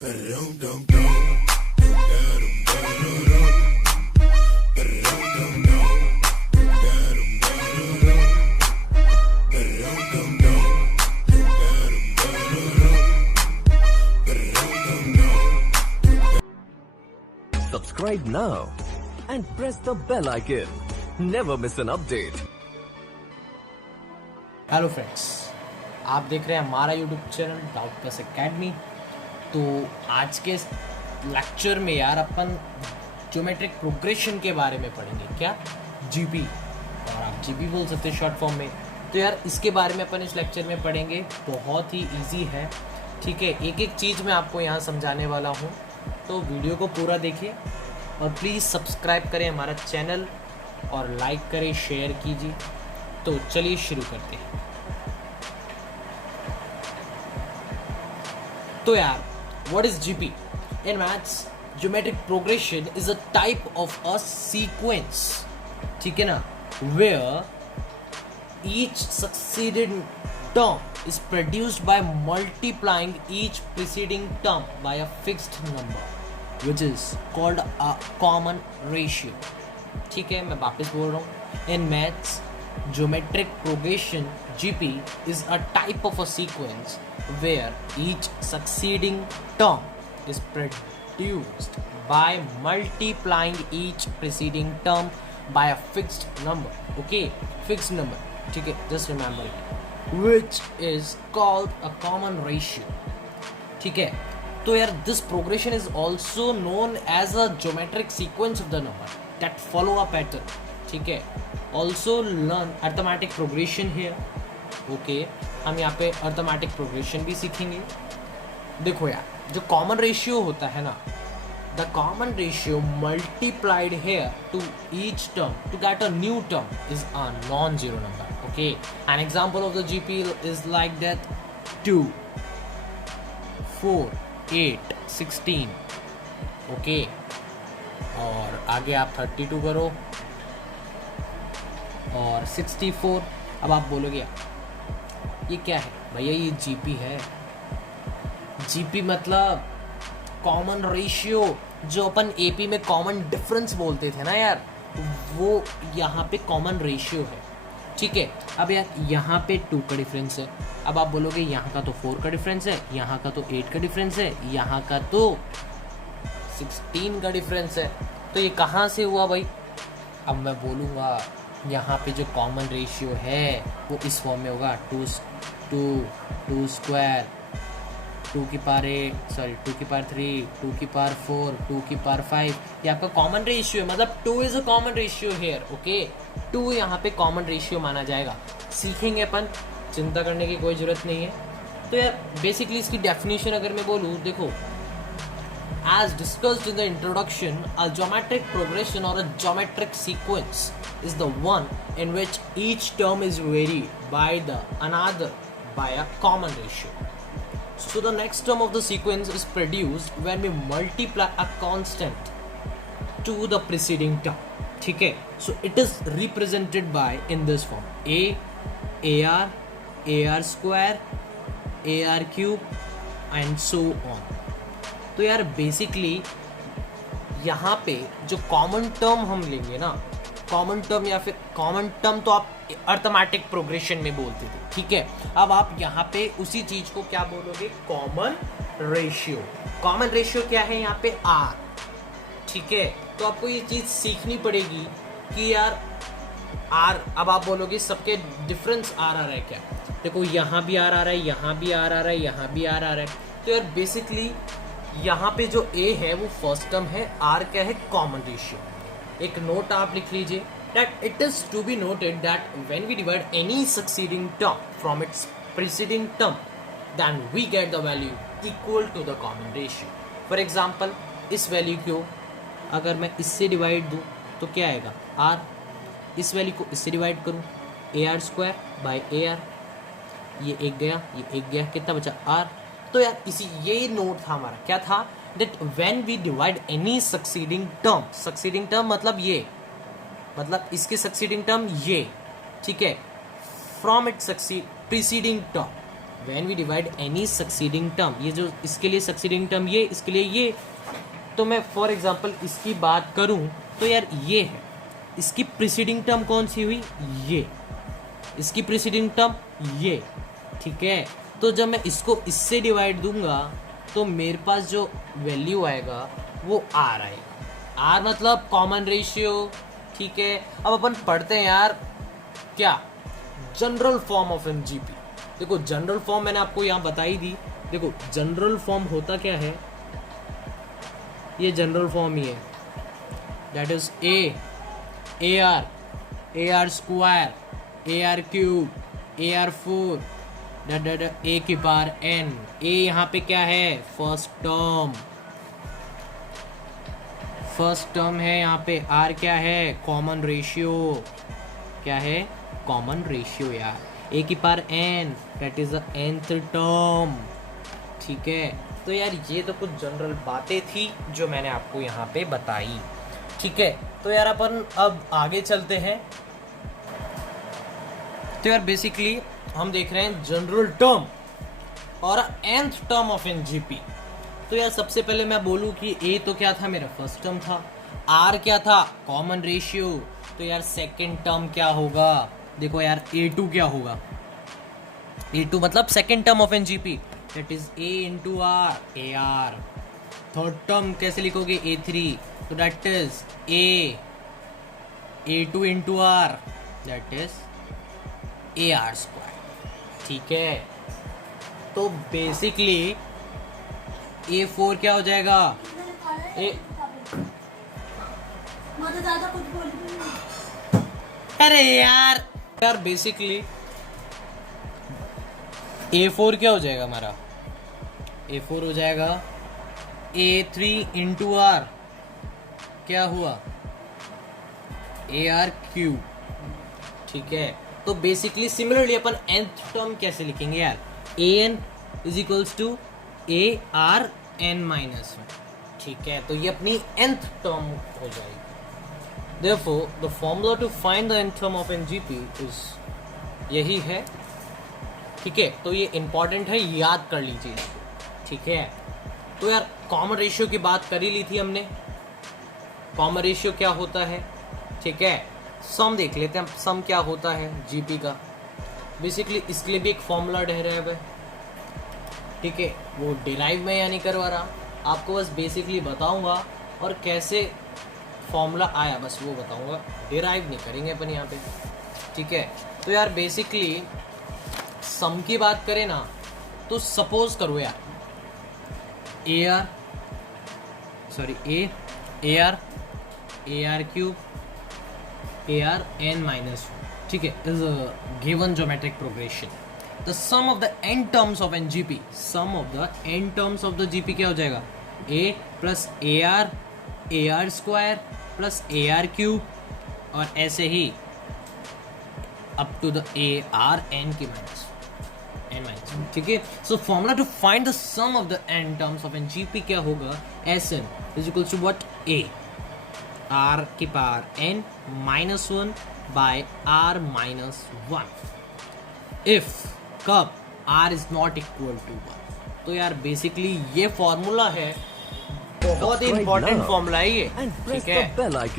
Subscribe now and press the bell icon. Never miss an update. Hello friends, आप देख रहे हैं हमारा YouTube channel doubt plus academy. तो आज के लेक्चर में यार अपन ज्योमेट्रिक प्रोग्रेशन के बारे में पढ़ेंगे। क्या? जीपी, और आप जीपी बोल सकते हैं शॉर्ट फॉर्म में। तो यार इसके बारे में अपन इस लेक्चर में पढ़ेंगे। बहुत ही इजी है, ठीक है। एक एक चीज़ मैं आपको यहाँ समझाने वाला हूँ, तो वीडियो को पूरा देखिए और प्लीज़ सब्सक्राइब करें हमारा चैनल और लाइक करें, शेयर कीजिए। तो चलिए शुरू करते हैं। तो यार, what is GP? In maths, geometric progression is a type of a sequence, ठीक है ना, where each succeeding term is produced by multiplying each preceding term by a fixed number, which is called a common ratio. ठीक है, मैं वापस बोल रहा हूँ। In maths, geometric progression (GP) is a type of a sequence where each succeeding term is produced by multiplying each preceding term by a fixed number. Okay, fixed number. ठीक है, just remember it. Which is called a common ratio. ठीक है, तो यार this progression is also known as a geometric sequence of the number that follow a pattern. ठीक है, also learn arithmetic progression here. Okay, हम यहाँ पे arithmetic progression भी सीखेंगे। देखो यार, जो common ratio होता है ना, the common ratio multiplied here to each term to get a new term is a non-zero number. Okay, an example of the GP is like that: 2, 4, 8, 16. Okay, और आगे आप 32 करो और 64। अब आप बोलोगे ये क्या है भैया? ये GP है। GP मतलब कॉमन रेशियो, जो अपन AP में कॉमन डिफरेंस बोलते थे ना यार, वो यहाँ पे कॉमन रेशियो है। ठीक है, अब यार यहाँ पे 2 का डिफरेंस है। अब आप बोलोगे यहाँ का तो 4 का डिफरेंस है, यहाँ का तो 8 का डिफरेंस है, यहाँ का तो 16 का डिफरेंस है। तो ये कहाँ से हुआ भाई? अब मैं बोलूँगा यहाँ पे जो कॉमन रेशियो है वो इस फॉर्म में होगा: 2 स्क्वायर, 2 की पावर 3, 2 की पावर 4, 2 की पावर 5। ये आपका कॉमन रेशियो है, मतलब 2 is a common ratio here. Okay, 2 यहाँ पे कॉमन रेशियो माना जाएगा। सीखेंगे अपन, चिंता करने की कोई ज़रूरत नहीं है। तो यार बेसिकली इसकी डेफिनेशन अगर मैं बोलूँ, देखो, as discussed in the introduction, a geometric progression or a geometric sequence is the one in which each term is varied by the another by a common ratio. So the next term of the sequence is produced when we multiply a constant to the preceding term. ठीक है, so it is represented by in this form: AR square, AR cube and so on. तो यार basically यहाँ पे जो common term हम लेंगे ना, कॉमन टर्म या फिर कॉमन टर्म तो आप अर्थमेटिक प्रोग्रेशन में बोलते थे, ठीक है। अब आप यहाँ पे उसी चीज को क्या बोलोगे? Common ratio. कॉमन रेशियो क्या है यहाँ पे? आर। ठीक है, तो आपको ये चीज सीखनी पड़ेगी कि यार आर, अब आप बोलोगे सबके डिफरेंस आर आ रहा है क्या? देखो, यहाँ भी आर आ रहा है, यहाँ भी आर आ रहा है, यहाँ भी आर आ रहा है। तो यार बेसिकली यहाँ पे जो ए है वो फर्स्ट टर्म है, आर क्या है? Common ratio. एक नोट आप लिख लीजिए, that it is to be noted that when we divide any succeeding term from its preceding term, then we get the value equal to the common ratio. For example, इस value को अगर मैं इससे divide दूँ तो क्या आएगा? r। इस वैल्यू को इससे डिवाइड करूँ, AR स्क्वायर बाय AR, ये एक गया, ये एक गया, कितना बचा? r। तो यार ये नोट था हमारा, क्या था? that when we divide any succeeding term मतलब ये, मतलब इसके succeeding term ये, ठीक है, from its preceding term, when we divide any succeeding term, ये जो इसके लिए सक्सीडिंग टर्म ये, इसके लिए ये, तो मैं फॉर एग्जांपल इसकी बात करूं तो यार ये है, इसकी प्रीसीडिंग टर्म कौन सी हुई, ये, इसकी प्रीसीडिंग टर्म ये, ठीक है। तो जब मैं इसको इससे डिवाइड दूंगा तो मेरे पास जो वैल्यू आएगा वो आर आएगा, आर मतलब कॉमन रेशियो, ठीक है। अब अपन पढ़ते हैं यार क्या, जनरल फॉर्म ऑफ एमजीपी। देखो जनरल फॉर्म मैंने आपको यहाँ बताई दी, देखो जनरल फॉर्म होता क्या है, ये जनरल फॉर्म ही है, that is A are square, A R cube, A R 4, ए की पावर एन। ए यहाँ पे क्या है, फर्स्ट टर्म है यहाँ पे, आर क्या है, कॉमन रेशियो, क्या है, कॉमन रेशियो यार, ए की power N, that is the nth term, ठीक है। तो यार ये तो कुछ जनरल बातें थी जो मैंने आपको यहाँ पे बताई, ठीक है। तो यार अपन अब आगे चलते हैं। तो यार बेसिकली हम देख रहे हैं जनरल टर्म और nth टर्म ऑफ एनजीपी। तो यार सबसे पहले मैं बोलूं कि ए तो क्या था, मेरा फर्स्ट टर्म था, आर क्या था, कॉमन रेशियो, तो यार सेकंड टर्म क्या होगा, देखो यार A2 क्या होगा, A2 मतलब second term of an GP, that is A into R, A R. Third term कैसे लिखोगे, A3, तो that is A2 into R, that is A are square, ठीक है। तो बेसिकली A4 क्या हो जाएगा, अरे यार बेसिकली A4 क्या हो जाएगा हमारा, A4 हो जाएगा A3 इंटू आर, क्या हुआ, ए आर क्यूब, ठीक है। तो बेसिकली सिमिलरली अपन nth टर्म कैसे लिखेंगे यार, an is equals to A are N minus 1, ठीक है। तो ये अपनी nth टर्म हो जाएगी। Therefore, the formula to find the nth term of NGP is यही है, ठीक है। तो ये इंपॉर्टेंट है, याद कर लीजिए इसको, ठीक है। तो यार कॉमन रेशियो की बात कर ही ली थी हमने, कॉमन रेशियो क्या होता है, ठीक है। सम देख लेते हैं, सम क्या होता है जीपी का। बेसिकली इसके लिए भी एक फॉर्मूला डेराइव है, ठीक है। वो डेराइव में या नहीं करवा रहा, आपको बस बेसिकली बताऊंगा और कैसे फॉर्मूला आया बस वो बताऊंगा, डेराइव नहीं करेंगे अपन यहाँ पे, ठीक है। तो यार बेसिकली सम की बात करें ना, तो सपोज करो यार a are cube, A R N minus, ठीक है, is a given geometric progression. The sum of the n terms of an GP, sum of the n terms of the GP क्या हो जाएगा, a plus a are square plus a are cube, और ऐसे ही up to the a are n की minus n minus, ठीक है। So formula to find the sum of the n terms of N GP क्या होगा, S N is equal to what, a r की power n minus 1 by r minus 1 if कब r is not equal to 1। तो यार basically ये formula है, बहुत ही इंपॉर्टेंट फॉर्मूला है ये, ठीक है। बहुत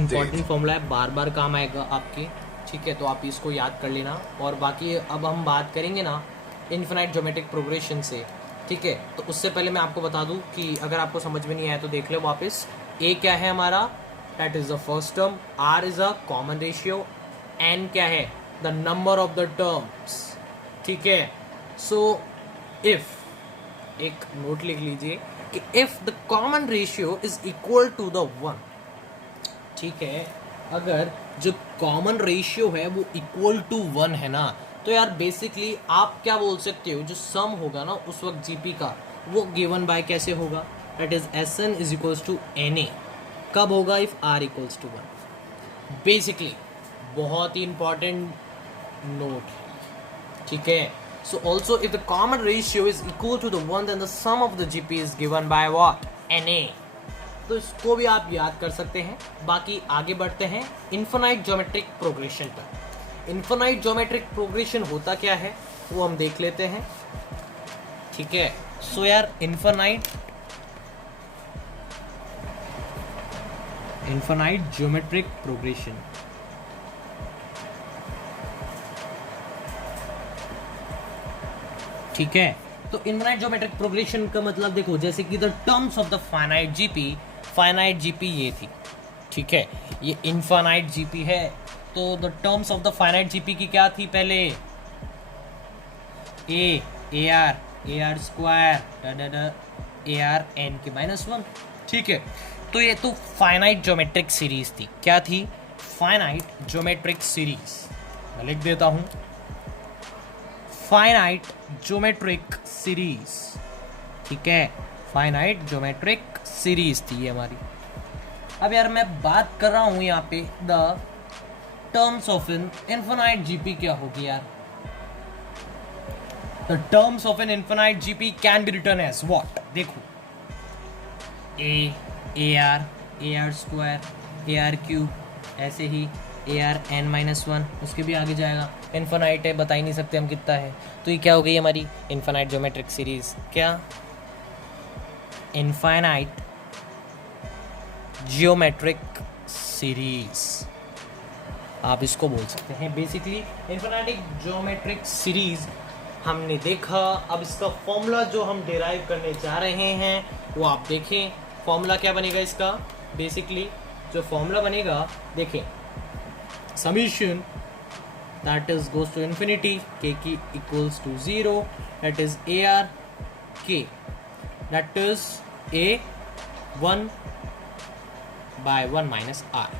इंपॉर्टेंट फॉर्मूला है, बार बार काम आएगा आपके, ठीक है। तो आप इसको याद कर लेना। और बाकी अब हम बात करेंगे ना इन्फिनाइट ज्योमेट्रिक प्रोग्रेशन से, ठीक है। तो उससे पहले मैं आपको बता दूं कि अगर आपको समझ में नहीं आया तो देख लो वापस। ए क्या है हमारा, that is the first term, R is a common ratio, N क्या है, the number of the terms, ठीक है। सो इफ एक नोट लिख लीजिए कि if the common ratio is equal to the 1, ठीक है, अगर जो कॉमन रेशियो है वो इक्वल टू 1 है ना, तो यार बेसिकली आप क्या बोल सकते हो, जो सम होगा ना उस वक्त जीपी का वो गिवन बाय कैसे होगा, that is S N is equals to N A. कब होगा, if R equals to 1। Basically बहुत ही इंपॉर्टेंट नोट, ठीक है। So also if the common ratio is equal to the 1 then the sum of the GP is given by what, NA। तो इसको भी आप याद कर सकते हैं। बाकी आगे बढ़ते हैं इन्फिनाइट ज्योमेट्रिक प्रोग्रेशन पर। इन्फिनाइट ज्योमेट्रिक प्रोग्रेशन होता क्या है, वो हम देख लेते हैं, ठीक है। सो यार इन्फिनाइट ज्योमेट्रिक प्रोग्रेशन, ठीक है। तो इनफाइनाइट ज्योमेट्रिक प्रोग्रेशन का मतलब देखो, जैसे कि the terms of the finite GP ये थी, ठीक है। ये इनफाइनाइट जीपी है, तो the terms of the finite GP की क्या थी पहले, A are square A R N के -1, ठीक है। तो ये तो फाइनाइट ज्योमेट्रिक सीरीज थी, क्या थी, फाइनाइट ज्योमेट्रिक सीरीज। मैं लिख देता हूं, फाइनाइट ज्योमेट्रिक सीरीज, ठीक है। फाइनाइट ज्योमेट्रिक सीरीज थी ये हमारी। अब यार मैं बात कर रहा हूं यहाँ पे the terms of n infinite GP क्या होगी यार। The terms of n infinite GP can be written as what, देखो a are square A R cube, ऐसे ही ए आर एन -1, उसके भी आगे जाएगा। इनफिनाइट है, बता ही नहीं सकते हम कितना है, तो ये क्या हो गई हमारी इनफिनाइट ज्योमेट्रिक सीरीज। क्या, इनफिनाइट जियोमेट्रिक सीरीज आप इसको बोल सकते हैं। बेसिकली इनफिनाइट ज्योमेट्रिक सीरीज हमने देखा। अब इसका फॉर्मूला जो हम डिराइव करने जा रहे हैं वो आप देखें। फॉर्मूला क्या बनेगा इसका, बेसिकली जो फॉर्मूला बनेगा, देखें, summation that is goes to infinity, k की equals to 0, that is ar k, that is a 1 by 1 minus r।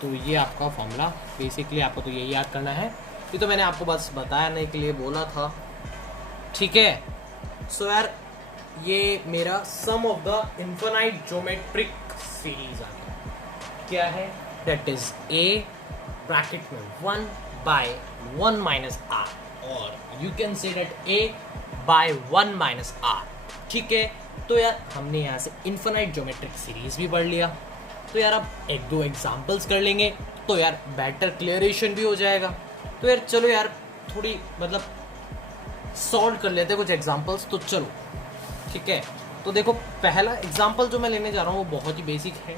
तो ये आपका फॉर्मूला, बेसिकली आपको तो ये याद करना है, ये तो मैंने आपको बस बताने के लिए बोला था, ठीक है। सो यार ये मेरा sum of the infinite geometric series आ गया, क्या है, that is a ब्रैकेट में 1 by 1 minus r, और you can say that a by 1 minus r, ठीक है। तो यार हमने यहाँ से इनफिनाइट ज्योमेट्रिक सीरीज भी पढ़ लिया। तो यार अब एक दो एग्जांपल्स कर लेंगे, तो यार बेटर क्लियरेशन भी हो जाएगा। तो यार चलो यार थोड़ी मतलब सॉल्व कर लेते हैं कुछ एग्जांपल्स, तो चलो, ठीक है। तो देखो पहला एग्जांपल जो मैं लेने जा रहा हूँ वो बहुत ही बेसिक है,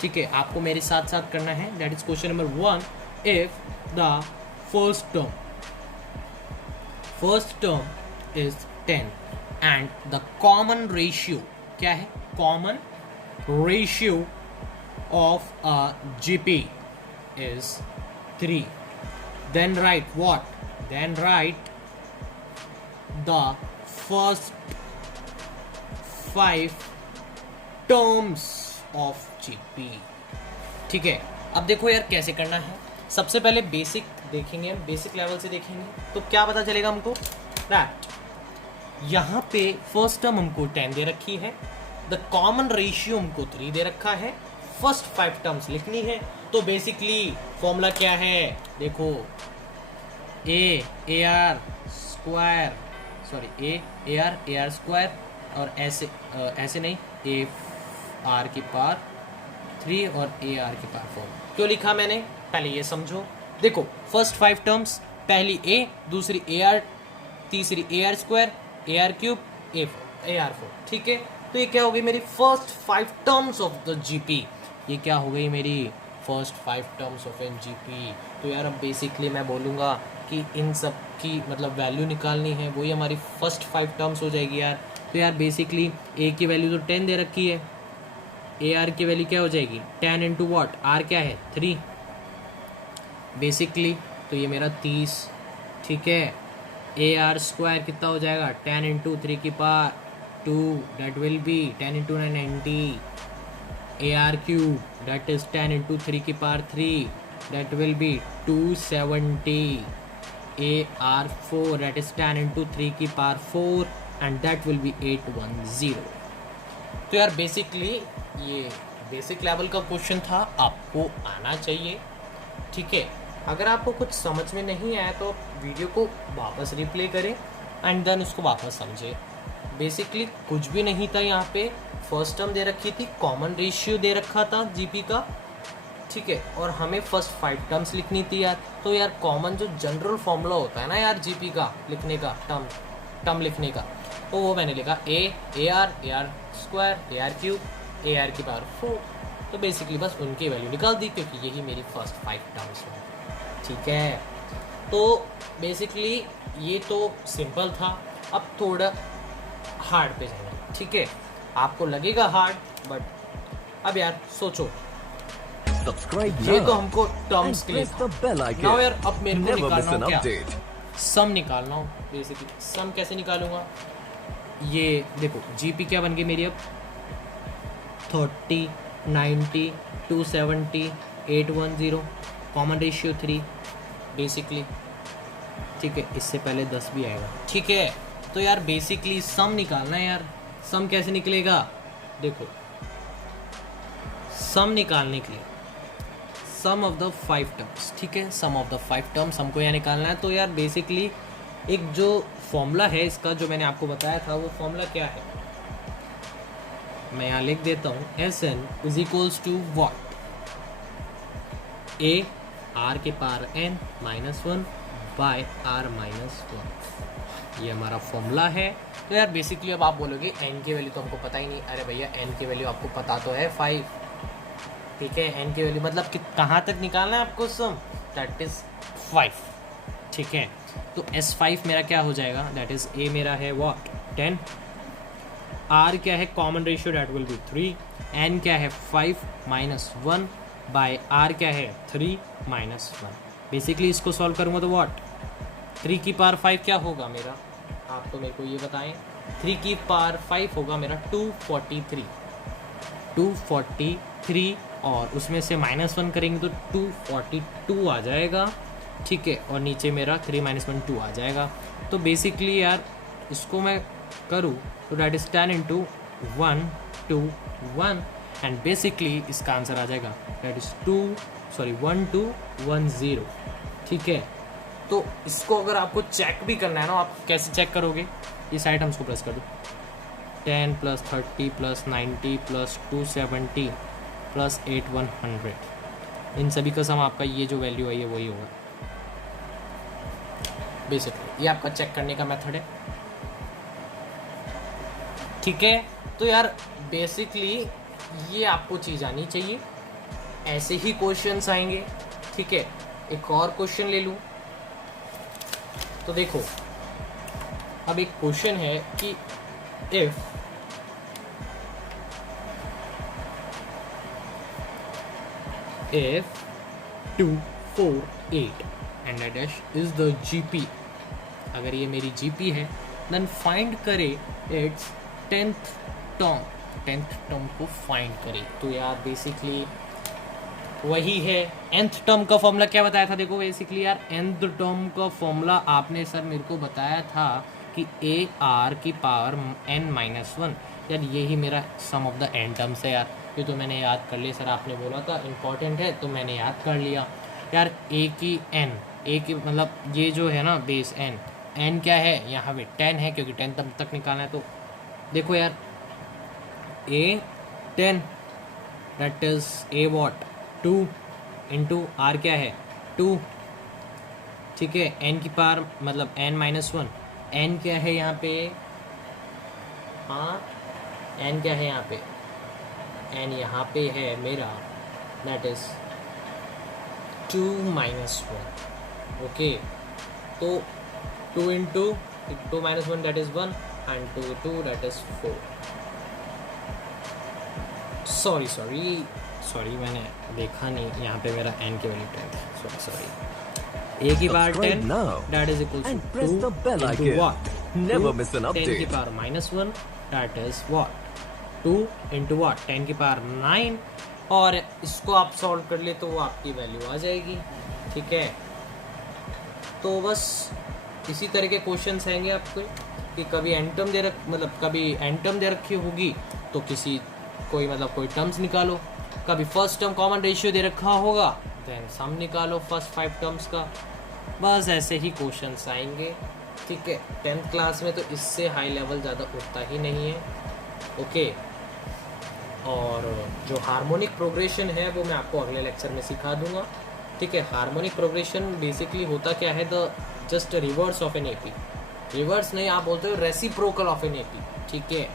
ठीक है। आपको मेरे साथ साथ करना है, that is question number 1। If the first term is 10 and the common ratio, क्या है, common ratio of a GP is 3, then write what, then write the first 5 terms of GP, ठीक है। अब देखो यार कैसे करना है, सबसे पहले बेसिक देखेंगे, बेसिक लेवल से देखेंगे, तो क्या पता चलेगा हमको, दैट यहाँ पे फर्स्ट टर्म हमको 10 दे रखी है, द कॉमन रेशियो हमको 3 दे रखा है, फर्स्ट 5 टर्म्स लिखनी है। तो बेसिकली फॉर्मूला क्या है, देखो ए आर स्क्वायर, और ऐसे नहीं, ए आर की पावर 3 और ए आर की पावर 4। क्यों लिखा मैंने, पहले ये समझो। देखो फर्स्ट 5 टर्म्स, पहली ए, दूसरी ए आर, तीसरी A are square, A R cube, A R 4, ठीक है। तो ये क्या हो गई मेरी first 5 terms of the GP, ये क्या हो गई मेरी first 5 terms of N GP. तो यार अब बेसिकली मैं बोलूँगा कि इन सब की मतलब वैल्यू निकालनी है, वही हमारी फर्स्ट 5 टर्म्स हो जाएगी यार। तो यार बेसिकली ए की वैल्यू तो 10 दे रखी है, ए आर की वैल्यू क्या हो जाएगी 10 इंटू वॉट, आर क्या है 3 बेसिकली, तो ये मेरा 30, ठीक है। ए आर स्क्वायर कितना हो जाएगा 10 इंटू 3 की power 2, that will B 10 into 9 90, A R cube that is 10 into 3 की power 3, that will B 270, A R 4 that is 10 into 3 की power 4 and that will B 810। तो यार बेसिकली ये बेसिक लेवल का क्वेश्चन था, आपको आना चाहिए, ठीक है। अगर आपको कुछ समझ में नहीं आया तो वीडियो को वापस रिप्ले करें एंड देन उसको वापस समझें। बेसिकली कुछ भी नहीं था यहाँ पे, फर्स्ट टर्म दे रखी थी, कॉमन रेशियो दे रखा था जीपी का, ठीक है, और हमें फर्स्ट 5 टर्म्स लिखनी थी यार। तो यार कॉमन जो जनरल फॉर्मूला होता है ना यार जीपी का लिखने का, टर्म लिखने का, तो वो मैंने लिखा A R square A R cube A r की पावर 4। तो बेसिकली बस उनकी वैल्यू निकाल दी क्योंकि यही मेरी फर्स्ट 5 टर्म्स हैं, ठीक है। तो बेसिकली ये तो सिंपल था। अब थोड़ा हार्ड पे जाएंगे, ठीक है। आपको लगेगा हार्ड, बट अब यार सोचो, Subscribe ये now तो हमको टर्म्स and के लिए press the bell icon. Now यार अब मेरे को Never miss निकालना an हो क्या, update. सम निकालना हो। बेसिकली सम कैसे निकालूंगा, ये देखो जीपी क्या बन गई मेरी अब 30 90 270 810, कॉमन रेशियो 3 बेसिकली, ठीक है। इससे पहले 10 भी आएगा, ठीक है। तो यार बेसिकली सम निकालना है यार। सम कैसे निकलेगा, देखो सम निकालने के लिए सम ऑफ द 5 टर्म्स, ठीक है। सम ऑफ द 5 टर्म्स हमको यहाँ निकालना है। तो यार बेसिकली एक जो फॉर्मूला है इसका, जो मैंने आपको बताया था, वो फॉर्मूला क्या है मैं यहाँ लिख देता हूँ। S N is equals to what, A R के पावर एन -1 बाय आर -1, ये हमारा फॉर्मूला है। तो यार बेसिकली अब आप बोलोगे एन की वैल्यू तो हमको पता ही नहीं। अरे भैया एन की वैल्यू आपको पता तो है 5, ठीक है। एन की वैल्यू मतलब कि कहाँ तक निकालना है आपको सम, दैट इज 5, ठीक है। तो S5 मेरा क्या हो जाएगा, दैट इज ए मेरा है व्हाट 10, आर क्या है common ratio that will be 3, N क्या है 5 -1 बाय आर क्या है 3 -1। बेसिकली इसको सॉल्व करूँगा तो व्हाट 3 की पावर 5 क्या होगा मेरा, आप तो मेरे को ये बताएं। 3 की पावर 5 होगा मेरा 243, और उसमें से -1 करेंगे तो 242 आ जाएगा, ठीक है। और नीचे मेरा 3 -1 2 आ जाएगा। तो बेसिकली यार इसको मैं करूँ तो डैट इज 10 × 1 2 1, एंड बेसिकली इसका आंसर आ जाएगा डैट इज 1210, ठीक है। तो इसको अगर आपको चेक भी करना है ना, आप कैसे चेक करोगे, इस आइटम्स को प्रेस कर दो, 10 + 30 + 90 + 270 + 8100, इन सभी का सम आपका ये जो वैल्यू है ये वही होगा। बेसिकली ये आपका चेक करने का मेथड है, ठीक है। तो यार बेसिकली ये आपको चीज़ आनी चाहिए। ऐसे ही क्वेश्चंस आएंगे, ठीक है। एक और क्वेश्चन ले लूँ तो देखो, अब एक क्वेश्चन है कि if if 2 4 8 and a dash is the GP, अगर ये मेरी GP है, then find करे its 10th टर्म को फाइंड करे। तो यार बेसिकली वही है, nth टर्म का फॉर्मूला क्या बताया था, देखो बेसिकली यार nth टर्म का फॉर्मूला आपने सर मेरे को बताया था कि ए आर की पावर n-1, यार यही मेरा sum of the n terms है यार। ये तो मैंने याद कर लिया सर, आपने बोला था इम्पॉर्टेंट है तो मैंने याद कर लिया यार। ए की मतलब ये जो है ना बेस n क्या है यहाँ पे 10 है, क्योंकि 10 तक निकालना है। तो देखो यार a 10 that is a what 2 × r क्या है 2, ठीक है। n की पावर मतलब n-1, n क्या है यहाँ पे, हाँ n क्या है यहाँ पे, n यहाँ पे है मेरा दैट इज 2 -1, ओके। तो 2 × 2 -1 that is 1 and 2 2 that is 4। Sorry मैंने देखा नहीं, यहाँ पे मेरा n की वैल्यू 10 है, सॉरी। a की power 10 that is equal and to press 2 the bell into icon. what, Never miss an 10 की update. Power -1 that is what 2 × what 10 की पावर 9, और इसको आप सॉल्व कर ले तो वो आपकी वैल्यू आ जाएगी, ठीक है। तो बस इसी तरह के क्वेश्चंस आएंगे आपको कि कभी एन टर्म दे रखी होगी तो कोई टर्म्स निकालो, कभी फर्स्ट टर्म कॉमन रेशियो दे रखा होगा देन सम निकालो फर्स्ट 5 टर्म्स का। बस ऐसे ही क्वेश्चंस आएंगे, ठीक है। 10th क्लास में तो इससे हाई लेवल ज़्यादा उठता ही नहीं है, ओके। और जो हार्मोनिक प्रोग्रेशन है वो मैं आपको अगले लेक्चर में सिखा दूंगा, ठीक है। हार्मोनिक प्रोग्रेशन बेसिकली होता क्या है, the just reverse of an AP, reverse नहीं आप बोलते हो रेसिप्रोकल ऑफ एन एपी, ठीक है।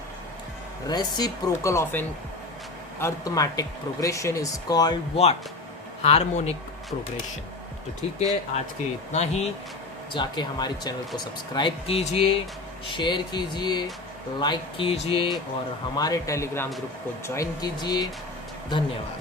Reciprocal of an arithmetic progression is called what, harmonic progression. तो ठीक है, आज के लिए इतना ही। जाके हमारे चैनल को सब्सक्राइब कीजिए, शेयर कीजिए, लाइक कीजिए और हमारे टेलीग्राम ग्रुप को ज्वाइन कीजिए। धन्यवाद।